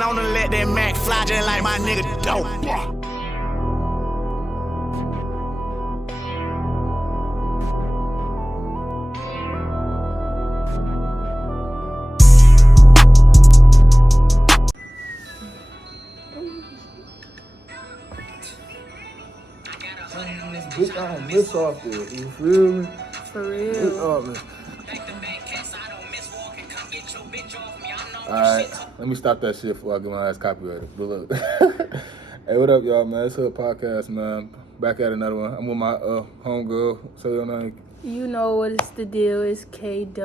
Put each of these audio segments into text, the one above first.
I'm gonna let that Mac fly just like my nigga dope. Bitch, I don't miss off there. You feel me? For real. Alright, let me stop that shit before I get my ass copyrighted. But look. Hey, what up, y'all, man? It's Hood Podcast, man. Back at another one. I'm with my homegirl. Say your name. You know what is the deal. It's KWENT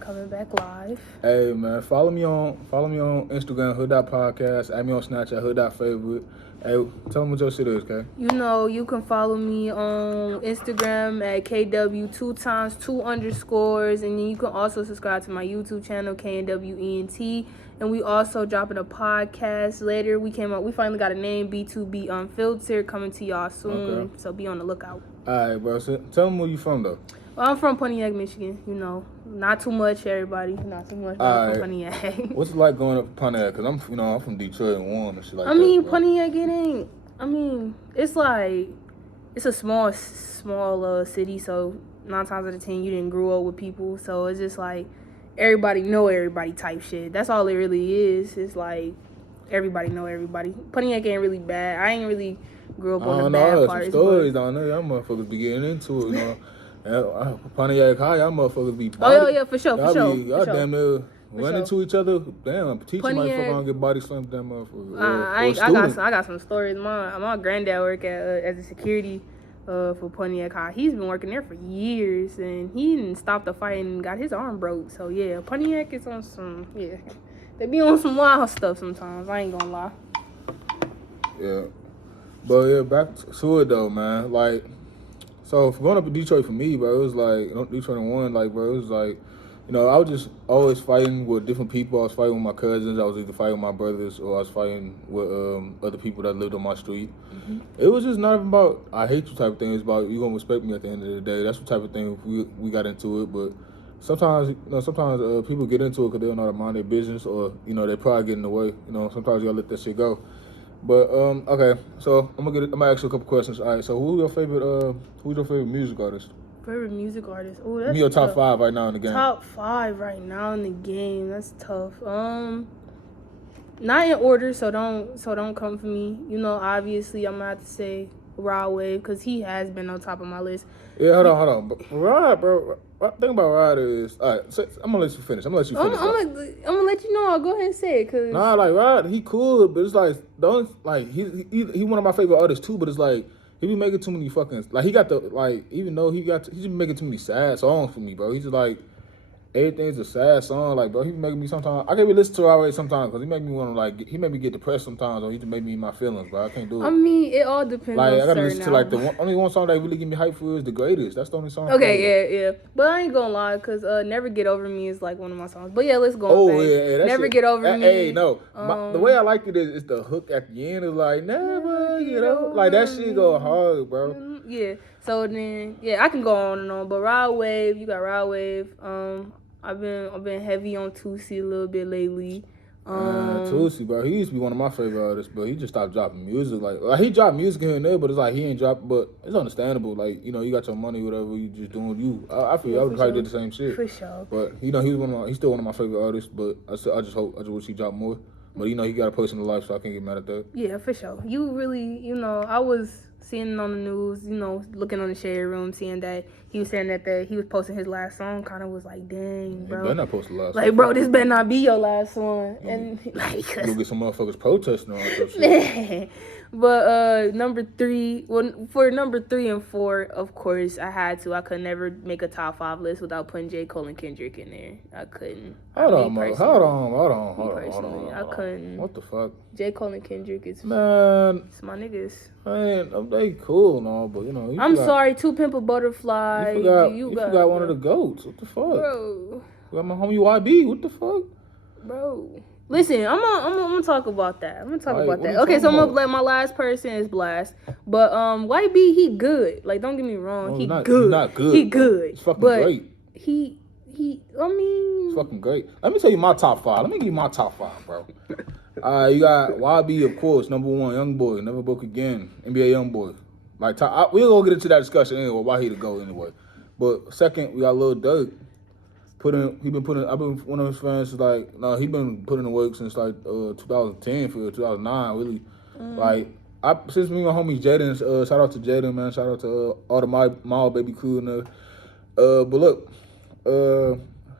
coming back live. Hey, man, follow me on Instagram, Hood.podcast. Add me on Snapchat, Hood.favorite. Hey, tell them what your shit is, okay? You know, you can follow me on Instagram at KW 2x2_, and then you can also subscribe to my YouTube channel, KNWENT. And we also dropping a podcast later. We finally got a name, B2B Unfiltered, coming to y'all soon. Okay. So be on the lookout. Alright, bro. So tell them where you from, though. Well, I'm from Pontiac, Michigan. You know, not too much, everybody. Not too much, but I'm from Pontiac. What's it like going up to Pontiac? Because I'm from Detroit and Warren and shit like that. Pontiac, it's like, it's a small city, so 9 times out of 10, you didn't grow up with people, so it's just like, everybody know everybody type shit. That's all it really is. It's like, everybody know everybody. Pontiac ain't really bad. I ain't really grew up on the bad parts. Some stories down there. Y'all motherfuckers be getting into it, you know. Pontiac High, y'all motherfuckers be body. Oh, yeah, for sure. Y'all damn near run into each other. Damn, teaching Pontiac, motherfucker gonna get body slammed that motherfucker. I got some stories. My granddad work as a security for Pontiac High. He's been working there for years, and he didn't stop the fight and got his arm broke. So yeah, Pontiac is on some they be on some wild stuff sometimes. I ain't gonna lie. Yeah, but yeah, back to it though, man. Like, so for going up to Detroit for me, bro, it was like Detroit and Warren, like, bro, it was like, you know, I was just always fighting with different people. I was fighting with my cousins. I was either fighting with my brothers or I was fighting with other people that lived on my street. Mm-hmm. It was just not about I hate you type of thing. It's about you gonna respect me at the end of the day. That's the type of thing we got into it. But sometimes people get into it because they don't know how to mind their business, or they probably get in the way. Sometimes you gotta let that shit go. But okay, so I'm gonna ask you a couple questions. All right, so who's your favorite music artist? Favorite music artist? Oh, that's give me your top 5 right now in the game. Top 5 right now in the game. That's tough. Not in order, so don't come for me. Obviously I'm gonna have to say Rod Wave because he has been on top of my list. Yeah, hold on. Rod, bro. Thing about Rod is, all right. So I'm gonna let you finish. I'm gonna let you know. I'll go ahead and say it, cause like Rod, he cool, but it's like he one of my favorite artists too. But it's like he be making too many fucking he got the he's just making too many sad songs for me, bro. He's just like everything's a sad song, like, bro. He be making me sometimes. I can't even listen to Rod Wave sometimes because he make me want to he make me get depressed sometimes, or he just make me in my feelings, bro. I can't do it. I mean, it all depends. Like, I gotta listen to the only one song that really give me hype for is The Greatest. That's the only song. Okay, yeah. But I ain't gonna lie, cause Never Get Over Me is like one of my songs. But yeah, let's go. Oh yeah, Never Get Over Me. Hey, no, the way I liked it is the hook at the end is like never get over. Like that shit go hard, bro. Yeah. So then, I can go on and on. But Rod Wave, you got Rod Wave. I've been heavy on Toosii a little bit lately. Toosii, bro, he used to be one of my favorite artists, but he just stopped dropping music. Like he dropped music here and there, but it's like he ain't dropped. But it's understandable. Like, you got your money, whatever. You just doing you. I feel I would probably did the same shit. For sure. But he's still one of my favorite artists. But I just wish he dropped more. But he got a personal life, so I can't get mad at that. Yeah, for sure. You really, I was seeing on the news, looking on the shade room, seeing that he was saying that he was posting his last song. Kind of was like, dang, bro. He better not post the last. Like, bro, this better not be your last one. And like, you'll get some motherfuckers protesting on that. But number 3, for number 3 and 4, of course, I could never make a top 5 list without putting J. Cole and Kendrick in there. I couldn't. Hold on. I couldn't. What the fuck? J. Cole and Kendrick is man. It's my niggas. Man, they cool and all, but I'm sorry, To Pimp a Butterfly. You forgot one of the goats. What the fuck, bro? You got my homie YB. What the fuck, bro? Listen, I'm gonna talk about that. Okay, so I'm gonna let my last person is Blast, but YB, he good. Like, don't get me wrong, he good. He's not good. He good. He's fucking great. He It's fucking great. Let me tell you my top 5. Let me give you my top 5, bro. You got YB, of course, number 1, Young Boy, Never Broke Again, NBA Young Boy. Like, we're gonna get into that discussion anyway. Why he to go anyway? But second, we got Lil Durk. I've been one of his fans since he been putting in work since 2010 for 2009 really. Like since me and my homie Jaden, shout out to Jaden, man, shout out to all the my baby crew and but look,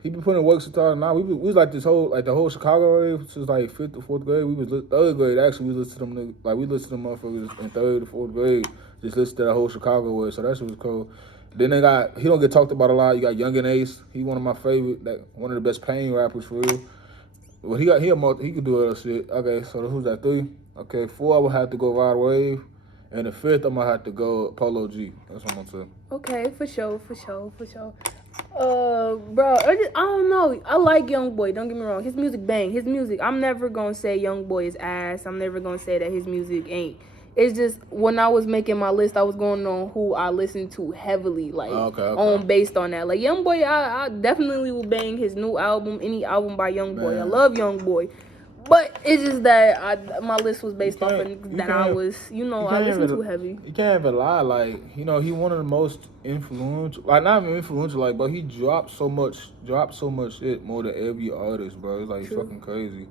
he been putting in work since 2009. We was like this whole the whole Chicago area since 5th or 4th grade. We was 3rd grade actually. We listened to them niggas, we listened to them motherfuckers in 3rd or 4th grade. Just listened to the whole Chicago area, so that shit was cool. Then he don't get talked about a lot. You got Young and Ace. He one of my favorite, one of the best Pain rappers for real. But he could do other shit. Okay, so who's that 3? Okay, 4 I would have to go Rod Wave, and the 5th I'm gonna have to go Polo G. That's what I'm gonna say. Okay, for sure. Bro, I don't know. I like Young Boy. Don't get me wrong. His music bang. His music. I'm never gonna say Young Boy is ass. I'm never gonna say that his music ain't. It's just when I was making my list, I was going on who I listened to heavily, based on that. Like Young Boy, I definitely will bang his new album, any album by Young Boy. I love Young Boy, but it's just that my list was based off of that I was, I listened to heavy. You can't even lie, he one of the most influential, not even influential, but he dropped so much shit more than every artist, bro. It's True. Fucking crazy.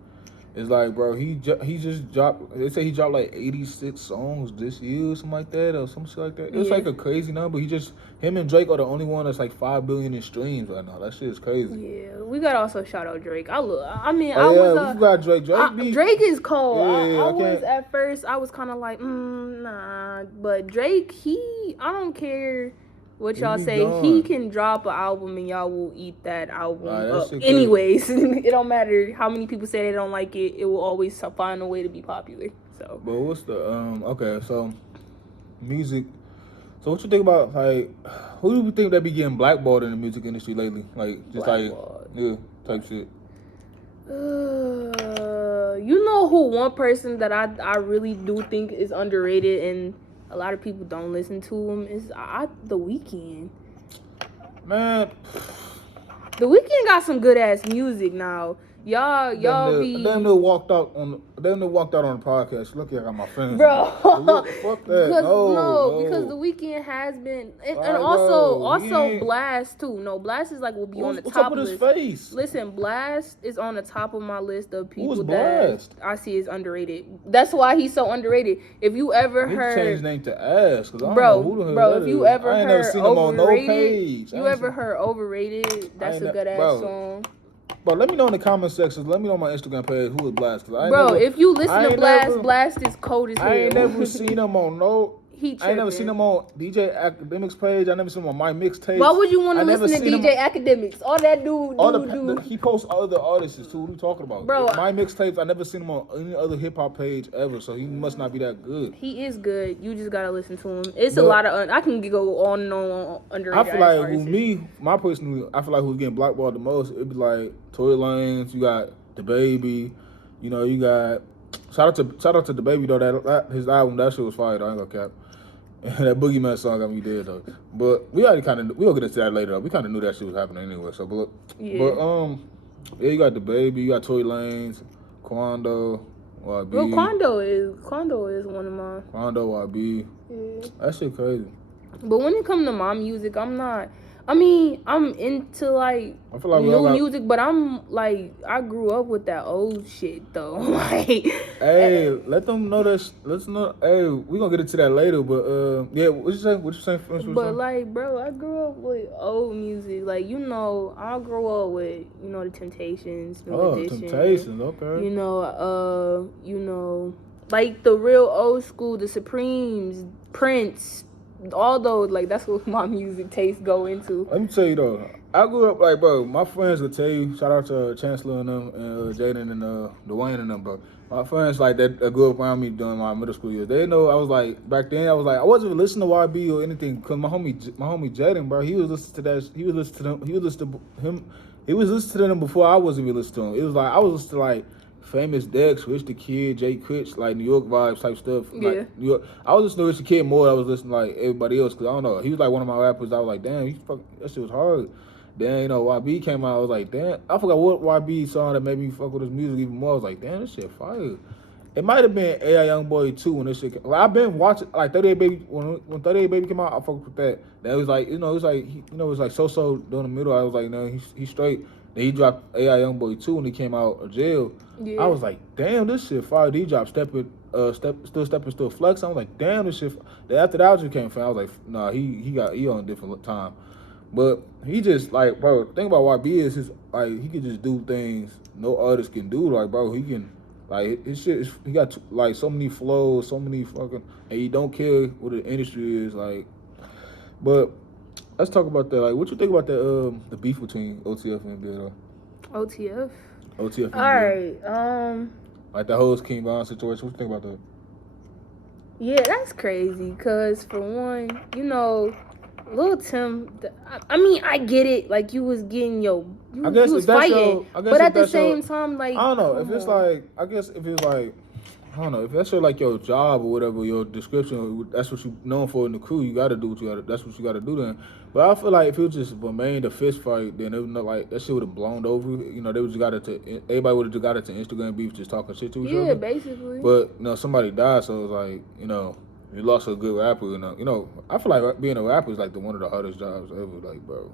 It's bro, he just dropped. They say he dropped 86 songs this year, or something like that, or some shit like that. It's a crazy number. Him and Drake are the only one that's 5 billion in streams right now. That shit is crazy. Yeah, we got to also shout out Drake. we got Drake. Drake is cold. Yeah, At first, I was kind of like, nah, but Drake, I don't care what y'all say, he can drop an album and y'all will eat that album up. Anyways, it don't matter how many people say they don't like it, it will always find a way to be popular. So, but what's the okay, so music. So what you think about who do you think that be getting blackballed in the music industry lately? Type shit. Who one person that I really do think is underrated and a lot of people don't listen to him is The Weeknd. Man, The Weeknd got some good ass music now. Y'all be. Damn near walked out on the podcast. Look, I got my friends. Bro, fuck that. Because The Weeknd has been, and also Blast too. No, Blast is will be on the top of list. His face? Listen, Blast is on the top of my list of people that Blast? I see is underrated. That's why he's so underrated. If you ever heard, change his name to Ass, because I don't know who the hell that if you ever I ain't heard never seen Overrated, him on no page. You ever heard Overrated? That's a good ass song. Bro, let me know in the comment section. Let me know on my Instagram page who is Blast. If you listen to Blast, Blast is cold as hell. I ain't never seen him on no. I ain't never seen him on DJ Academics page. I never seen him on My Mixtapes. Why would you want to listen to DJ Academics? All that dude. He posts other artists too. What are you talking about? Bro, My Mixtapes, I never seen him on any other hip hop page ever, so he must not be that good. He is good. You just gotta listen to him. It's a lot of I can go on and on underrated. I feel like I feel like who's getting blackballed the most, it'd be Tory Lanez, you got DaBaby, you got shout out to DaBaby though, that his album, that shit was fire though, I ain't gonna cap. And that Boogeyman song got me dead though. But we'll get into that later though. We kinda knew that shit was happening anyway. So you got DaBaby, you got Tory Lanez, Quando, YB. Well, Quando is one of mine. Quando, YB. Yeah. That shit crazy. But when it comes to my music, I'm into new music, but I grew up with that old shit though. Hey, let them know that. Let's know. Hey, we gonna get into that later. But what you saying? But bro, I grew up with old music. I grew up with the Temptations, New Edition. Temptations, okay. The real old school, the Supremes, Prince. All those, that's what my music taste go into. Let me tell you though, I grew up bro, my friends would tell you, shout out to Chancellor and them, and Jaden and Dwayne and them, bro. My friends that grew up around me during my middle school years, they know I was back then, I wasn't even listening to YB or anything, cause my homie Jaden, bro, he was listening to that, he was listening to them before I was even listening to him. It was I was listening to Famous Dex, Rich the Kid, Jay Critch, New York vibes type stuff. Yeah. New York. I was listening to Rich the Kid more than I was listening to everybody else, because I don't know. He was one of my rappers. I was damn, that shit was hard. Then, you know, YB came out. I was like, damn. I forgot what YB song that made me fuck with his music even more. I was like, damn, this shit fire. It might have been AI Youngboy 2 when this shit came. Like, I've been watching, like, 38 Baby, when 38 Baby came out, I fucked with that. That was like, you know, it was like, it was like so during the middle. I was like, no, he's straight. Then he dropped AI Youngboy 2 when he came out of jail. Yeah. I was like, damn, this shit fire. He dropped Still Steppin', Still Flex. I was like, damn, this shit. After that just came from, I was like, nah, he on a different time. But he just, like, bro, the thing about YB is he can just do things no artist can do. Like, bro, he can, like, his shit, he got, like, so many flows, so many fucking, and he don't care what the industry is, like. But let's talk about that. Like, what you think about the beef between OTF and NBA, though? OTF? OTF and NBA. All right, like, the whole King Von situation, what you think about that? Yeah, that's crazy, because, for one, you know, Lil Tim, I mean, I get it. Like, you was getting you was fighting. But at the same time, like, I don't know. If it's like, I guess if it's like, I don't know. If that's like your job or whatever, your description, that's what you known for in the crew, you got to do what you got to, that's what you got to do then. But I feel like if it was just remained a fist fight, then it would not, like, that shit would have blown over. You know, they would just got it to, everybody would have just got it to Instagram beef, just talking shit to each other. Yeah, basically. But, you know, somebody died, so it was like, you know, you lost a good rapper, you know. I feel like being a rapper is like one of the hardest jobs ever, like, bro.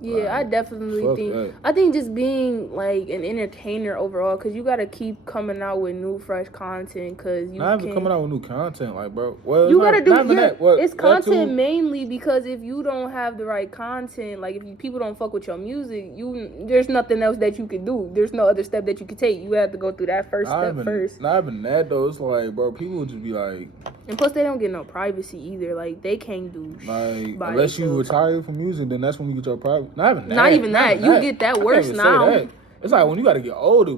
Yeah, I definitely think. That. I think just being like an entertainer overall, because you gotta keep coming out with new, fresh content. Because you not even coming out with new content, like, bro. Well, you gotta do it's content mainly, because if you don't have the right content, like if people don't fuck with your music, there's nothing else that you can do. There's no other step that you could take. You have to go through that first step first. Not even that though. It's like, bro, people would just be like. And plus, they don't get no privacy either. Like, they can't do like unless you retire from music, then that's when you get your privacy. Not even that. You get that worse now. It's like when you gotta get older.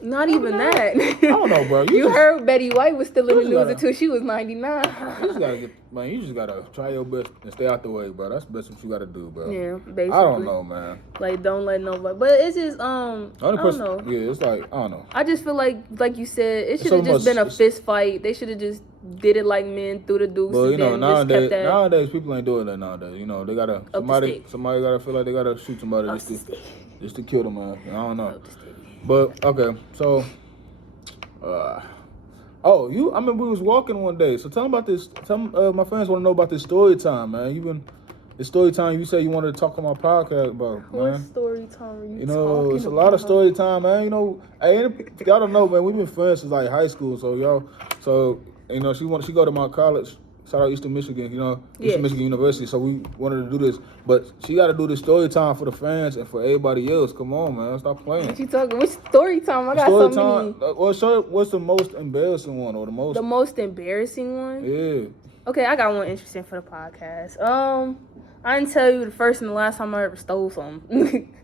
Not even that. I don't know, bro. You heard Betty White was still in the news until she was 99. You just gotta try your best and stay out the way, bro. That's the best what you gotta do, bro. Yeah, basically. I don't know, man. Like, don't let nobody. But it's just I don't know. Yeah, it's like, I don't know. I just feel like you said, it should have just been a fist fight. They should have just did it like men, threw the deuce. But you know, nowadays people ain't doing that nowadays. You know, they gotta somebody gotta feel like they gotta shoot somebody just to kill them, man. I don't know. But okay, so I remember we was walking one day. So tell them about this. My friends want to know about this story time, man. It's story time. You said you wanted to talk on my podcast about, man. What story time are you know, it's a lot of story time, man. You know, y'all don't know, man. We've been friends since like high school. So you know, she go to my college. Shout out Eastern Michigan, you know, Eastern Michigan University. So we wanted to do this, but she got to do this story time for the fans and for everybody else. Come on, man, stop playing. What you talking? Which story time? I got so many. Well, what's the most embarrassing one or the most? The most embarrassing one? Yeah. Okay, I got one interesting for the podcast. I didn't tell you the first and the last time I ever stole something.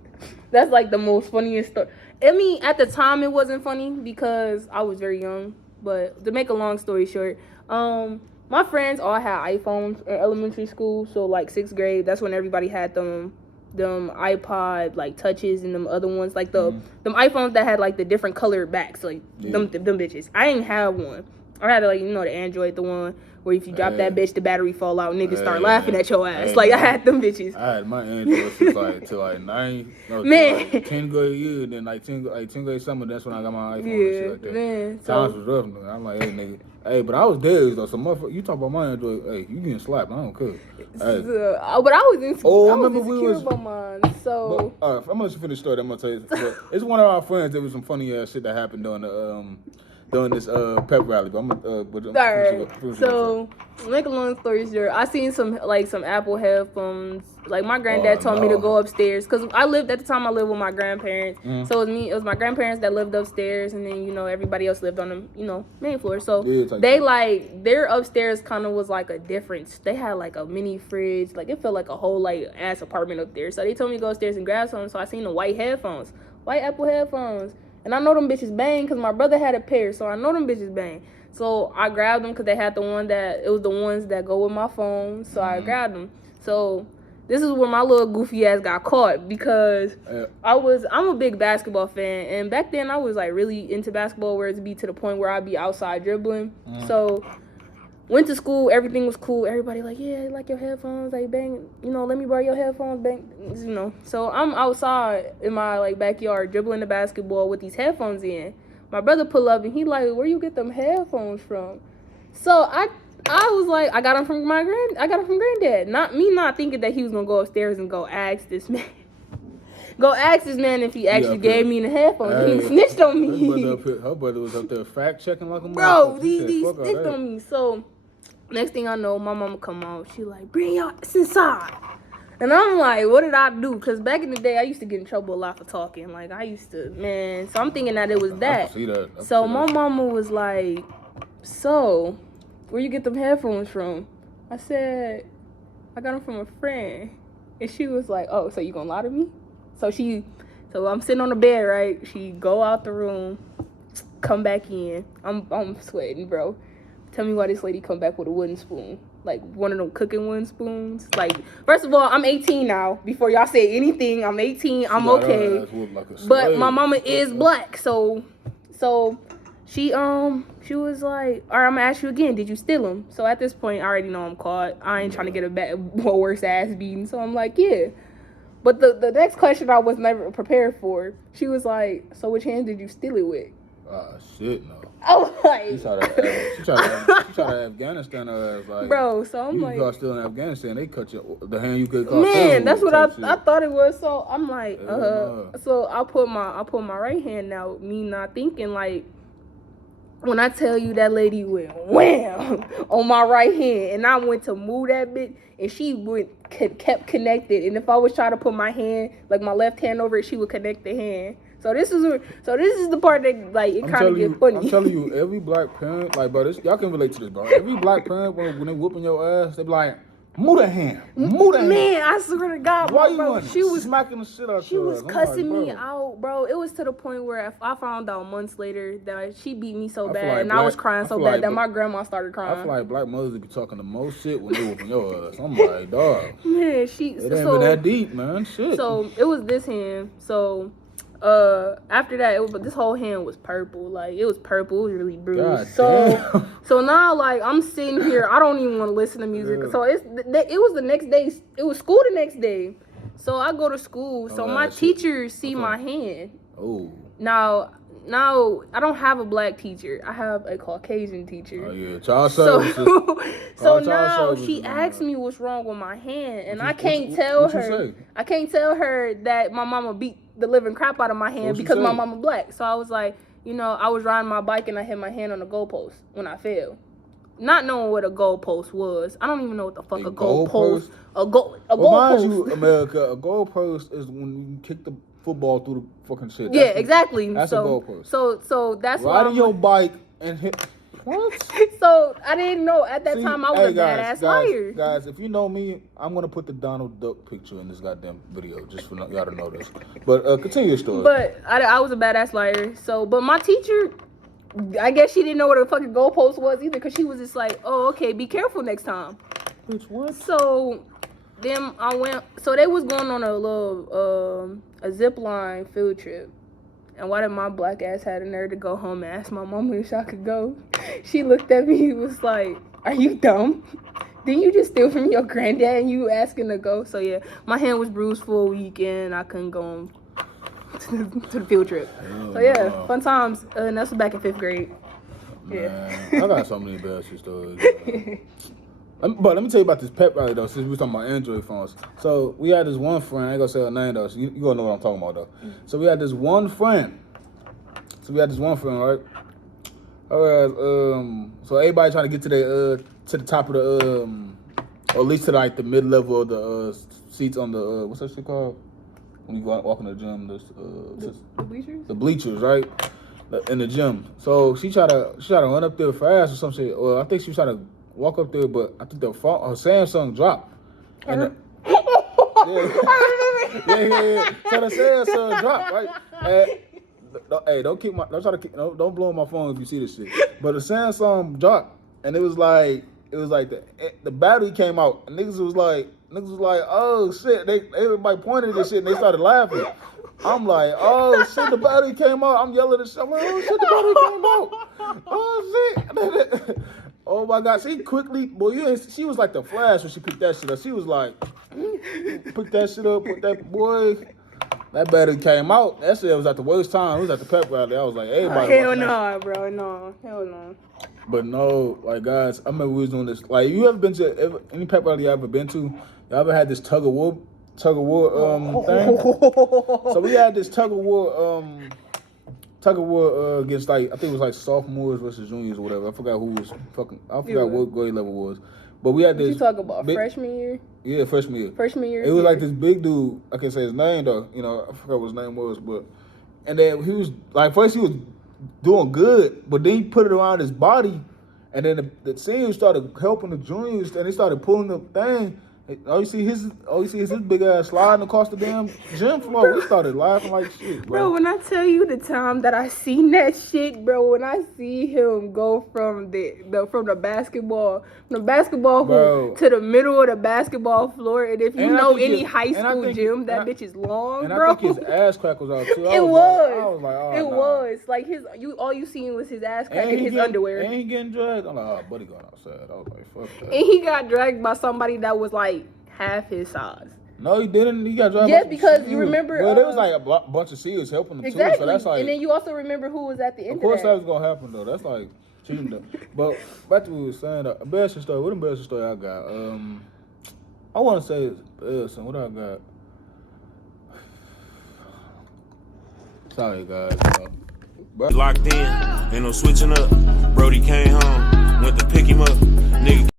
That's like the most funniest story. I mean, at the time it wasn't funny because I was very young. But to make a long story short, my friends all had iPhones in elementary school. So like 6th grade, that's when everybody had them iPod like touches and them other ones, like them iPhones that had like the different colored backs, like them bitches. I ain't have one. I had like, you know, the Android, the one where if you drop that bitch, the battery fall out, niggas start laughing at your ass. Like, I had them bitches. I had my Android since like till like 10 grade year, then like 10 grade summer. That's when I got my iPhone. And shit like that. Man, times was rough, nigga. I'm like, hey, nigga. Hey, but I was dead though. So motherfucker, you talk about my Android? Hey, you getting slapped? I don't care. Hey. But I was insecure about mine. So all right, I'm gonna let you finish the story. I'm gonna tell you. But it's one of our friends. There was some funny ass shit that happened during this pep rally. But I'm alright. So make a long story short, I seen some Apple headphones. Like my granddad told me to go upstairs because I lived with my grandparents. So it was my grandparents that lived upstairs, and then, you know, everybody else lived on the, you know, main floor. So their upstairs kind of was like a difference. They had like a mini fridge. Like it felt like a whole like ass apartment up there. So they told me to go upstairs and grab some. So I seen the white Apple headphones. And I know them bitches bang because my brother had a pair, so I know them bitches bang. So I grabbed them because they had the ones that go with my phone, so I grabbed them. So this is where my little goofy ass got caught because I'm a big basketball fan, and back then I was like really into basketball, where it'd be to the point where I'd be outside dribbling. So Went to school, everything was cool. Everybody like, yeah, I like your headphones, like bang, let me borrow your headphones, bang, So I'm outside in my like backyard dribbling the basketball with these headphones in. My brother pull up and he like, where you get them headphones from? So I was like, I got them from granddad. Not thinking that he was gonna go upstairs and go ask this man. Go ask this man if he actually gave me the headphones. Hey, he snitched on me. Her brother was up there fact checking like a bro. He snitched on me. So next thing I know, my mama come out. She like, bring your ass inside. And I'm like, what did I do? Because back in the day, I used to get in trouble a lot for talking. Like, I used to, man. So I'm thinking that it was that. I can see that. So my mama was like, so, where you get them headphones from? I said, I got them from a friend. And she was like, oh, so you gonna lie to me? So I'm sitting on the bed, right? She go out the room, come back in. I'm sweating, bro. Tell me why this lady come back with a wooden spoon. Like, one of them cooking wooden spoons. Like, first of all, I'm 18 now. Before y'all say anything, I'm 18. I'm okay. But my mama is black. So she was like, all right, I'm gonna ask you again. Did you steal them? So at this point, I already know I'm caught. I ain't trying to get a worse ass beating. So I'm like, yeah. But the next question I was never prepared for. She was like, so which hand did you steal it with? Shit, no. I was like, she tried to Afghanistan her ass, like, bro. So I'm like, you got still in Afghanistan, they cut you the hand you could cut. Man, that's what I thought it was. So I'm like, no. So I put my right hand out, me not thinking like. When I tell you that lady went wham on my right hand, and I went to move that bitch, and she kept connected. And if I was trying to put my hand, like my left hand over it, she would connect the hand. So this is the part that like it kind of get funny. I'm telling you, every black parent, like, bro, y'all can relate to this, bro. Every black parent when they whooping your ass, they be like, move that hand. Man, I swear to God, why bro. She was smacking the shit out. She was cussing me out, bro. It was to the point where if I found out months later that she beat me so bad, and I was crying so bad that my grandma started crying. I feel like black mothers be talking the most shit when they whooping your ass. I'm like, dog. Man, it ain't even that deep, man. Shit. So it was this hand. So after that, this whole hand was purple. Like, it was purple. It was really bruised. So now, like, I'm sitting here. I don't even want to listen to music. Yeah. So it was the next day. It was school the next day. So I go to school. So my teachers see my hand. Oh. Now I don't have a black teacher. I have a Caucasian teacher. Oh yeah, child services. So now she asked me what's wrong with my hand, and I can't tell her. I can't tell her that my mama beat the living crap out of my hand because my mama black. So I was like, I was riding my bike and I hit my hand on the goalpost when I fell. Not knowing what a goalpost was. I don't even know what the fuck a goalpost. A goalpost. Mind you, America, a goalpost is when you kick the football through the fucking shit. Yeah, exactly. That's a goalpost. So that's why riding your bike and hit. What? So I didn't know at that time I was a badass liar. Guys, if you know me, I'm gonna put the Donald Duck picture in this goddamn video just for y'all to know this. But continue your story. But I was a badass liar. So, but my teacher, I guess she didn't know what a fucking goalpost was either, because she was just like, oh, okay, be careful next time. Bitch, what? So then I went. So they was going on a little a zip line field trip. And why did my black ass had the nerve to go home and ask my mama if I could go? She looked at me and was like, are you dumb? Didn't you just steal from your granddad and you asking to go? So yeah, my hand was bruised for a week and I couldn't go on to the field trip. So yeah, fun times. And that's back in 5th grade. Man, I got so many bad shit stories. But let me tell you about this pep rally though, since we were talking about Android phones. So we had this one friend, I ain't gonna say her name though, so you gonna know what I'm talking about though. So we had this one friend, right? Alright, so everybody trying to get to the top of the or at least to like the mid level of the seats on the what's that shit called? When you go out walking the gym, the bleachers? The bleachers, right? In the gym. So she tried to run up there fast or some shit. Or I think she was trying to walk up there, but I think her Samsung dropped. And yeah. So the Samsung dropped, right? Don't blow my phone if you see this shit. But the Samsung dropped, and it was like the battery came out, and niggas was like, oh shit! Everybody pointed at this shit, and they started laughing. I'm like, oh shit, the battery came out. I'm yelling at shit. I'm like, oh shit, the battery came out. Oh shit. Oh my God, she quickly, boy, she was like the Flash when she picked that shit up. She was like, pick that shit up, put that, boy. That battery came out. That shit was at the worst time. It was at the pep rally. I was like, everybody. Hell no, bro. No. Hell no. But no, like, guys, I remember we was doing this. Like, you ever been to any pep rally you ever been to? You ever had this tug of war thing? So we had this tug of war against, like, I think it was like sophomores versus juniors or whatever. I forgot who was I forgot what grade level it was. But we had this. You talk about freshman year? Yeah, freshman year. Freshman year. It was like this big dude. I can't say his name though. You know, I forgot what his name was, but and then he was like, first he was doing good, but then he put it around his body, and then the seniors started helping the juniors, and they started pulling the thing. All you see is his big ass sliding across the damn gym floor. We started laughing like shit, bro. When I tell you the time that I seen that shit, bro, when I see him go from the basketball hoop to the middle of the basketball floor, and if you know any high school gym, that bitch is long, and bro. I think his ass crack was out too. It was. I was like, oh, it nah. was like all you seen was his ass crack and his underwear. And he getting dragged. I'm like, oh, buddy going outside. I was like, fuck that. And he got dragged by somebody that was like half his size. No, he didn't. He got dragged. Yeah, because you remember. Well, there was like a bunch of seniors helping him exactly. too. So that's like. And then you also remember who was at the end. Of course, that was gonna happen though. That's like cheating though. But back to what we were saying. Embarrassing story. What embarrassing story I got? I want to say embarrassing. What I got? Sorry, guys. Locked in, ain't no switching up. Brody came home, went to pick him up. Nigga